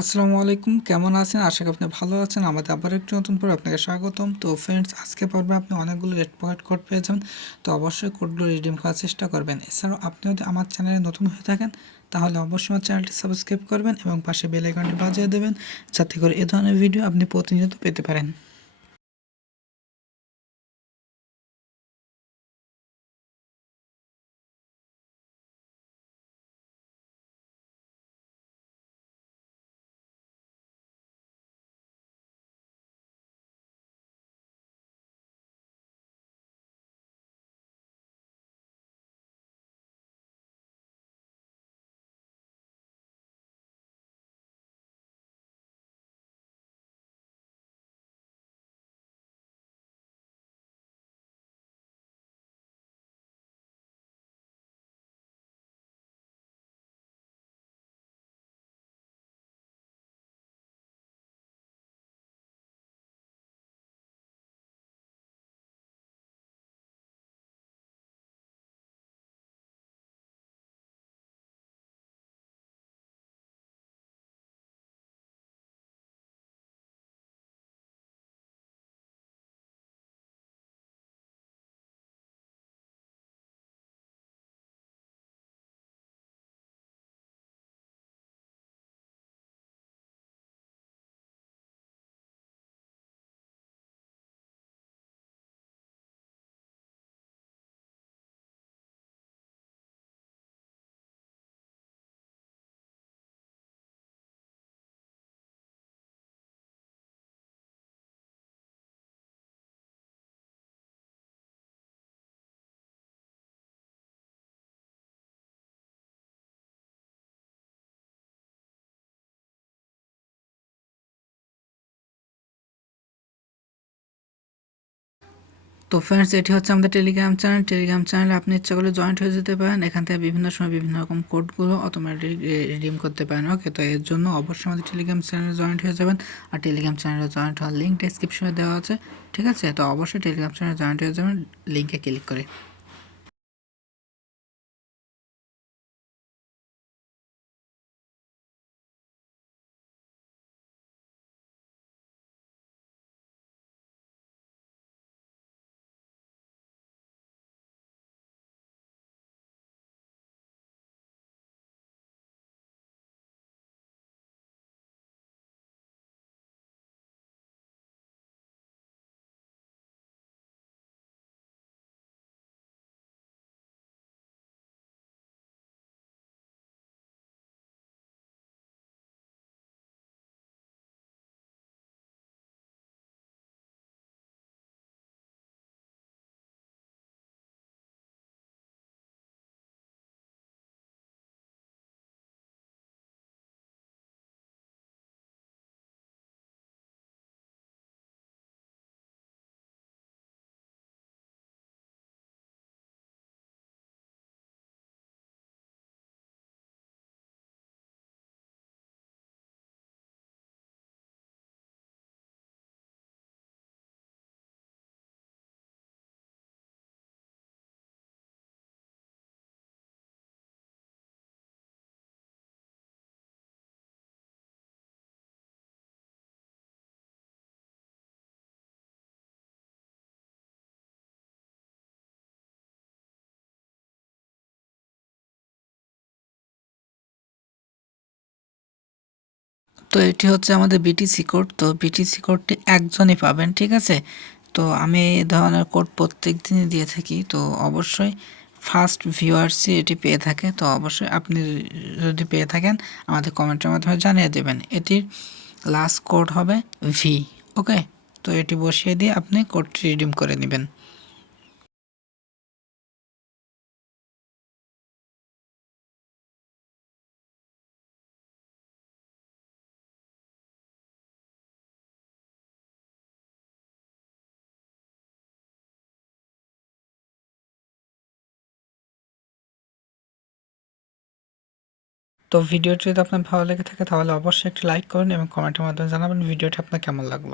আসসালামু আলাইকুম, কেমন আছেন? আশা করি আপনি ভালো আছেন। আমাদের আবার একটি নতুন পর আপনাকে স্বাগতম। তো ফ্রেন্ডস আজকে পর্বে আপনি অনেকগুলো রেড পয়েন্ট কোড পেয়ে যাবেন। তো অবশ্যই কোডগুলো রিডিম করার চেষ্টা করবেন। এছাড়াও আপনি যদি আমার চ্যানেলে নতুন হয়ে থাকেন, তাহলে অবশ্যই আমার চ্যানেলটি সাবস্ক্রাইব করবেন এবং পাশে বেল আইকনটি বাজিয়ে দেবেন, যাতে করে এ ধরনের ভিডিও আপনি প্রতিনিয়ত পেতে পারেন। তো ফ্রেন্ডস এটি হচ্ছে আমাদের টেলিগ্রাম চ্যানেল টেলিগ্রাম চ্যানেলে আপনি ইচ্ছা করলে জয়েন্ট হয়ে যেতে পারেন। এখান থেকে বিভিন্ন সময় বিভিন্ন রকম কোডগুলো অটোমেটিক রিডিম করতে পারেন। ওকে তো এর জন্য অবশ্যই আমাদের টেলিগ্রাম চ্যানেলে জয়েন্ট হয়ে যাবেন। আর টেলিগ্রাম চ্যানেলে জয়েন্ট হওয়ার লিঙ্ক ডেসক্রিপশনে দেওয়া আছে। ঠিক আছে? তো অবশ্যই টেলিগ্রাম চ্যানেলে জয়েন্ট হয়ে যাবেন। লিঙ্কে ক্লিক করে। তো এটি হচ্ছে আমাদের বিটিসি কোড তো বিটিসি কোডটি একজনই পাবেন, ঠিক আছে? তো আমি এই ধরনের কোড প্রত্যেক দিনই দিয়ে থাকি, তো অবশ্যই ফার্স্ট ভিউয়ার্সই এটি পেয়ে থাকে, তো অবশ্যই আপনি যদি পেয়ে থাকেন, আমাদের কমেন্টের মাধ্যমে জানিয়ে দেবেন। এটির লাস্ট কোড হবে ভি ওকে তো এটি বসিয়ে দিয়ে আপনি কোডটি রিডিম করে নেবেন। তো ভিডিওটি যদি আপনার ভালো লেগে থাকে, তাহলে অবশ্যই একটি লাইক করুন এবং কমেন্টের মাধ্যমে জানাবেন ভিডিওটি আপনার কেমন লাগল।